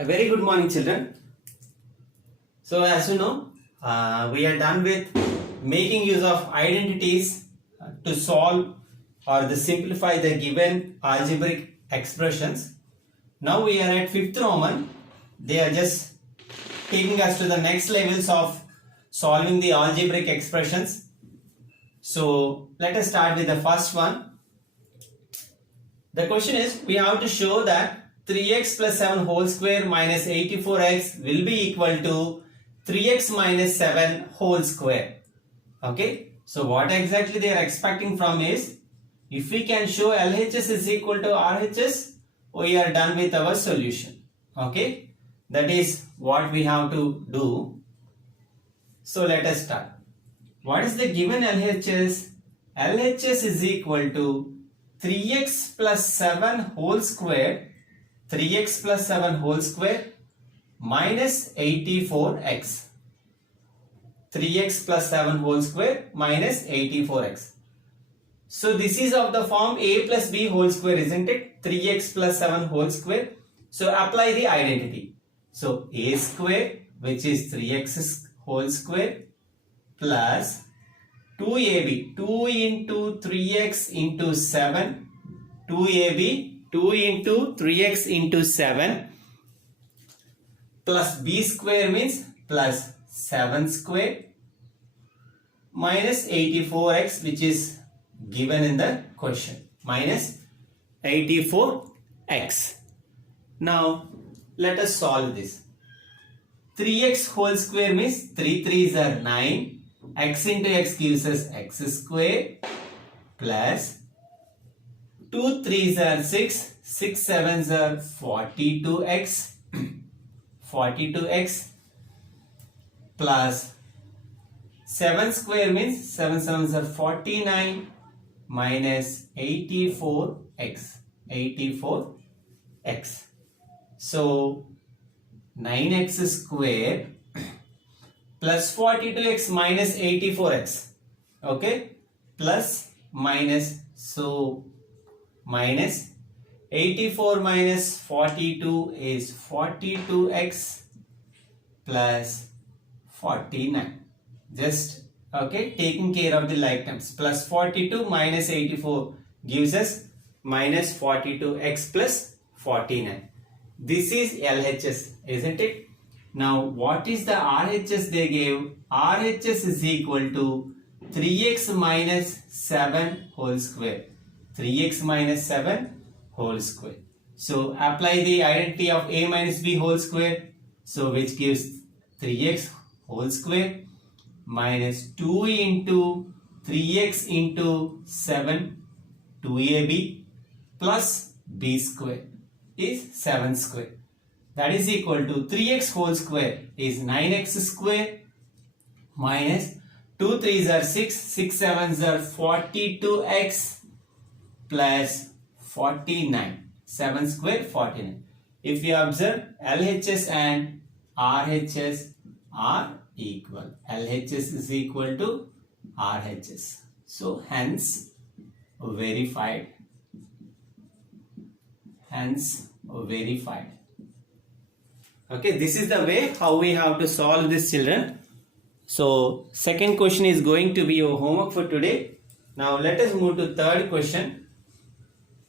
A very good morning, children. So, as you know, we are done with making use of identities to solve or to simplify the given algebraic expressions. Now we are at fifth Roman. They are just taking us to the next levels of solving the algebraic expressions. So, let us start with the first one. The question is, we have to show that 3x plus 7 whole square minus 84x will be equal to 3x minus 7 whole square. Okay. So what exactly they are expecting from is, if we can show LHS is equal to RHS, we are done with our solution. Okay. That is what we have to do. So let us start. What is the given LHS? LHS is equal to 3x plus 7 whole square, 3x plus 7 whole square minus 84x. 3x plus 7 whole square minus 84x. So this is of the form a plus b whole square, isn't it? 3x plus 7 whole square. So apply the identity. So a square, which is 3x whole square, plus 2ab, 2 into 3x into 7, 2ab, 2 into 3x into 7, plus b square means plus 7 square, minus 84x, which is given in the question, minus 84x. Now let us solve this. 3x whole square means 3 3s are 9. X into x gives us x square, plus 2 3s are 6, 6 7s are 42x, 42x, plus 7 square means 7 7s are 49, minus 84x, 84x. So 9x square plus 42x minus 84x, okay, plus minus, so minus 84 minus 42 is 42x plus 49, just okay, taking care of the like terms. Plus 42 minus 84 gives us minus 42x plus 49. This is LHS, isn't it? Now, what is the RHS they gave? RHS is equal to 3x minus 7 whole square. 3x minus 7 whole square. So, apply the identity of a minus b whole square. So, which gives 3x whole square minus 2 into 3x into 7, 2ab, plus b square is 7 square. That is equal to 3x whole square is 9x square minus 2 3s are 6, 6 7s are 42x plus 49. 7 square 49. If you observe, LHS and RHS are equal. LHS is equal to RHS. So hence verified. Hence verified. Okay, this is the way how we have to solve this, children. So second question is going to be your homework for today. Now let us move to third question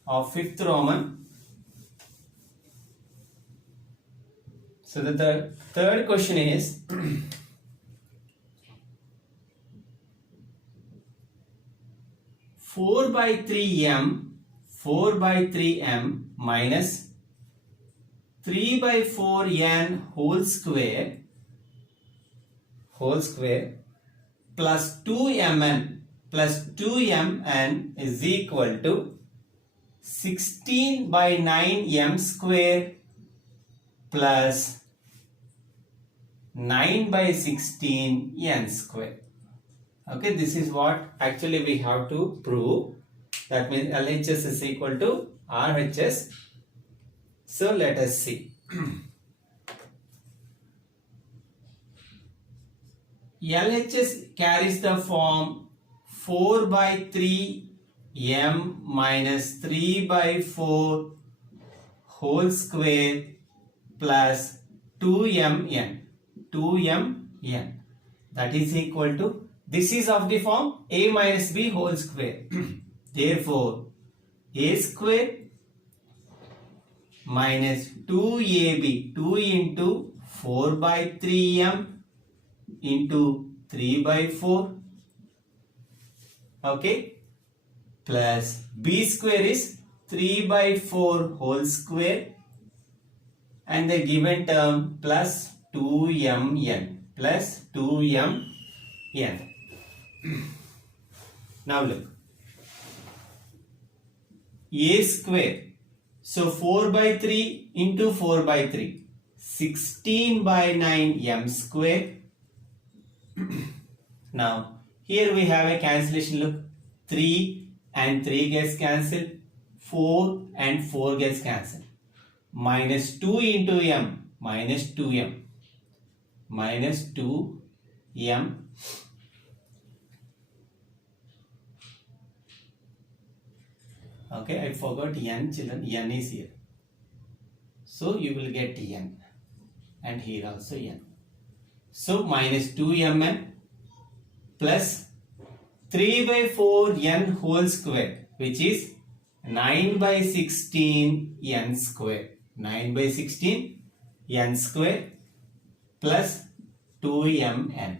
of fifth Roman. So the third question is 4 by 3m minus 3 by 4n whole square plus 2mn is equal to 16 by 9m square plus 9 by 16n square. Okay, this is what actually we have to prove. That means LHS is equal to RHS. So let us see. LHS carries the form 4 by 3m minus 3 by 4 whole square plus 2mn. 2mn. That is equal to, this is of the form a minus b whole square. Therefore, a square minus 2ab, 2 into 4 by 3m into 3 by 4, okay, plus b square is 3 by 4 whole square, and the given term plus 2mn, plus 2mn. Now look, a square, so 4 by 3 into 4 by 3, 16 by 9 m square. Now here we have a cancellation. Look, 3 and 3 gets cancelled, 4 and 4 gets cancelled, minus 2 into m, minus 2m, minus 2m, okay, I forgot n, children, n is here, so you will get n, and here also n. So minus 2mn plus 3 by 4 n whole square, which is 9 by 16 n square. 9 by 16 n square plus 2mn,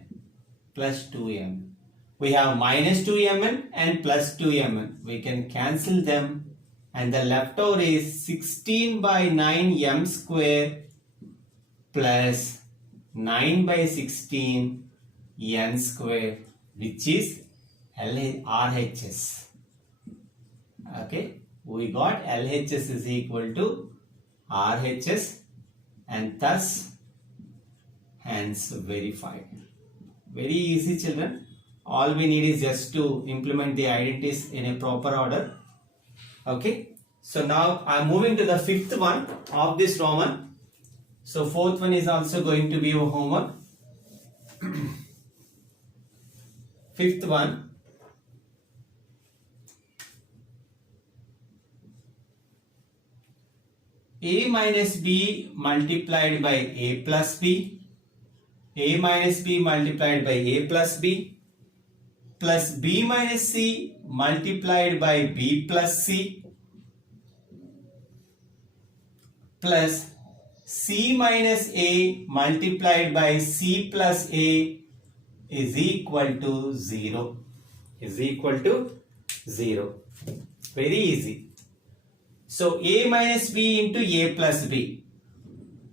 plus 2mn. We have minus 2mn and plus 2mn. We can cancel them, and the leftover is 16 by 9 m square plus 9 by 16 n square, which is RHS. Okay, we got LHS is equal to RHS, and thus hence verified. Very easy, children. All we need is just to implement the identities in a proper order. Okay, so now I am moving to the fifth one of this Roman. So fourth one is also going to be your homework. Fifth one, a minus b multiplied by a plus b, a minus b multiplied by a plus b, plus b minus c multiplied by b plus c, plus c minus a multiplied by c plus a is equal to 0. Is equal to 0. Very easy. So a minus b into a plus b.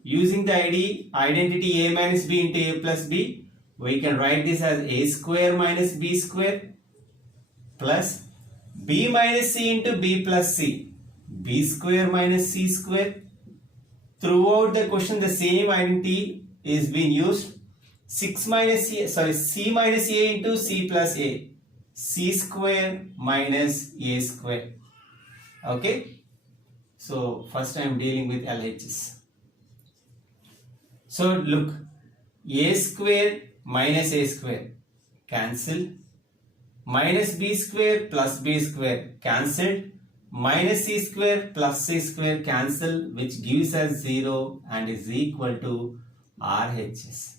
Using the identity a minus b into a plus b, we can write this as a square minus b square plus b minus c into b plus c, b square minus c square. Throughout the question, the same identity is being used. C minus a into c plus a, c square minus a square. Okay. So first I am dealing with LHS. So look, a square minus a square cancel, minus b square plus b square cancelled, minus c square plus c square cancel, which gives us 0 and is equal to RHS.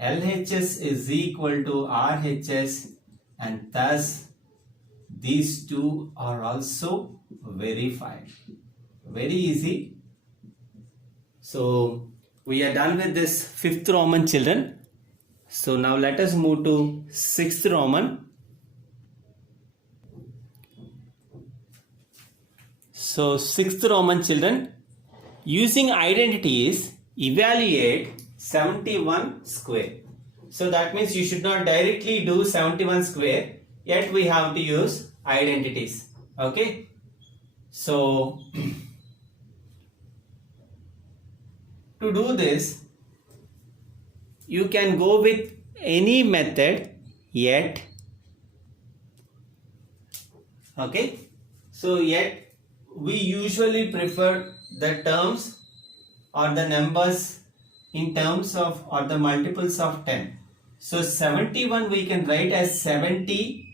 LHS is equal to RHS, and thus these two are also verified. Very easy. So we are done with this fifth Roman, children. So now let us move to sixth Roman. So sixth Roman, children, using identities evaluate 71 square. So that means you should not directly do 71 square, yet we have to use identities. Okay. So to do this, you can go with any method, yet, okay, so yet we usually prefer the terms or the numbers in terms of or the multiples of 10. So 71 we can write as 70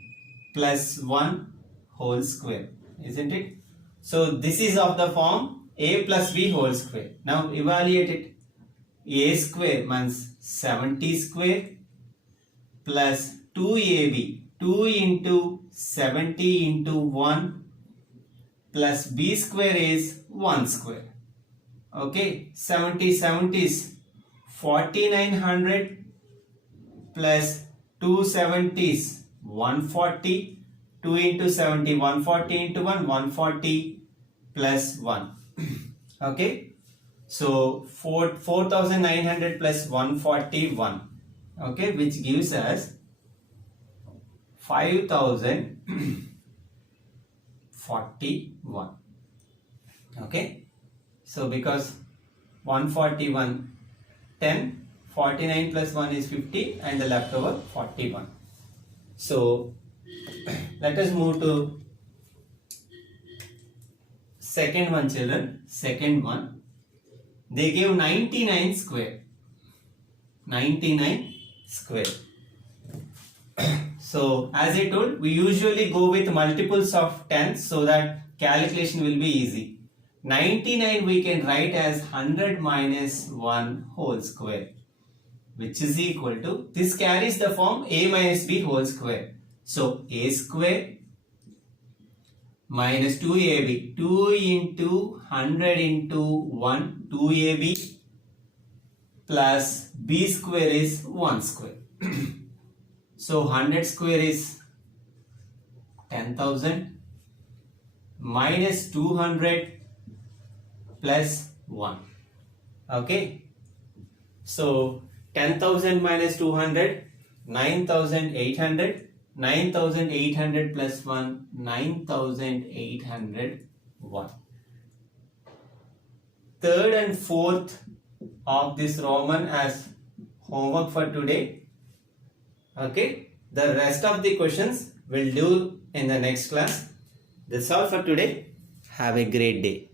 plus 1 whole square, isn't it? So this is of the form a plus b whole square. Now evaluate it. A square means 70 square plus 2ab. 2 into 70 into 1 plus b square is 1 square. Okay, 70 is 4900 plus 270 is 140. 2 into 70, 140 into 1, 140 plus 1. Okay, so 4900 plus 141. Okay, which gives us 5041. Okay, so because 141 10, 49 plus 1 is 50 and the leftover 41. So let us move to second one, children. Second one, they gave 99 square. 99 square. So as I told, we usually go with multiples of 10 so that calculation will be easy. 99 we can write as 100 minus 1 whole square, which is equal to, this carries the form a minus b whole square. So a square minus 2ab, 2 into 100 into 1, 2ab plus b square is 1 square. So 100 square is 10,000 minus 200 plus 1. Okay. So 10,000 minus 200, 9,800. 9,800 plus 1, 9,801. Third and fourth of this Roman as homework for today. Okay, the rest of the questions we'll do in the next class. That's all for today. Have a great day.